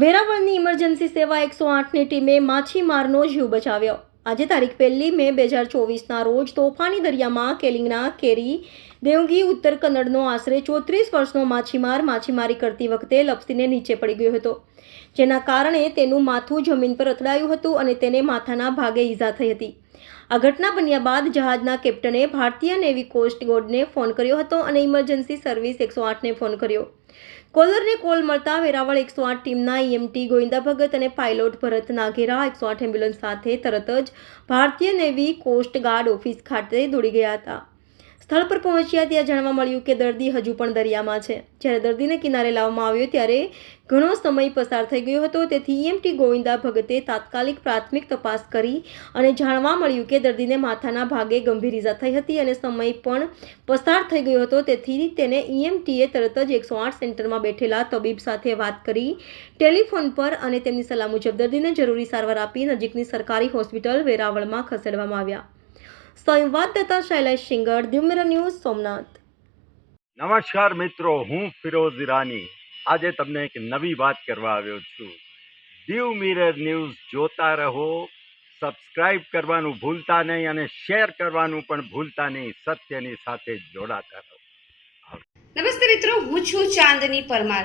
વેરાવળની emergency સેવા એકસો આઠની ટીમે માછીમારનો જીવ બચાવ્યો. આજે તારીખ પહેલી મે બે હજાર ચોવીસના રોજ તોફાની દરિયામાં કેલિંગના કેરી દેવગી ઉત્તર કન્નડનો આશરે ચોત્રીસ વર્ષનો માછીમાર માછીમારી કરતી વખતે લપસીને નીચે પડી ગયો હતો. જેના કારણે તેનું માથું જમીન પર અથડાયું હતું અને તેને માથાના ભાગે ઈજા થઈ હતી. આ ઘટના બન્યા બાદ જહાજના કેપ્ટને ભારતીય નેવી કોસ્ટ ગાર્ડને ફોન કર્યો હતો અને ઇમરજન્સી સર્વિસ એકસો આઠને ફોન કર્યો. કોલરને કોલ મળતા વેરાવળ એકસો આઠ ટીમના ઈએમટી ગોવિંદા ભગત અને પાયલોટ ભરત નાઘેરા એકસો આઠ એમ્બ્યુલન્સ સાથે તરત જ ભારતીય નેવી કોસ્ટ ગાર્ડ ઓફિસ ખાતે દોડી ગયા હતા. સ્થળ પર પહોંચ્યા ત્યાં જાણવા મળ્યું કે દર્દી હજુ પણ દરિયામાં છે. જ્યારે દર્દીને કિનારે લાવવામાં આવ્યો ત્યારે ઘણો સમય પસાર થઈ ગયો હતો. તેથી ઈએમટી ગોવિંદા ભગતે તાત્કાલિક પ્રાથમિક તપાસ કરી અને જાણવા મળ્યું કે દર્દીને માથાના ભાગે ગંભીર ઈજા થઈ હતી અને સમય પણ પસાર થઈ ગયો હતો. તેથી તેને ઈએમટીએ તરત જ એકસો આઠ સેન્ટરમાં બેઠેલા તબીબ સાથે વાત કરી, ટેલિફોન પર અને તેમની સલાહ મુજબ દર્દીને જરૂરી સારવાર આપી નજીકની સરકારી હોસ્પિટલ વેરાવળમાં ખસેડવામાં આવ્યા. સંવાદદાતા શૈલેષ સિંગર દ્યુમિર ન્યૂઝ સોમનાથ. નમસ્કાર મિત્રો હું ફિરોઝ ઈરાની. આજે તમને એક નવી વાત કરવા આવ્યો છું. દીવ મિરર ન્યૂઝ જોતા રહો સબસ્ક્રાઇબ કરવાનું ભૂલતા નહીં અને શેર કરવાનું પણ ભૂલતા નહીં સત્યની સાથે જોડાતા રહો. નમસ્તે મિત્રો હું છું ચાંદની પરમાર.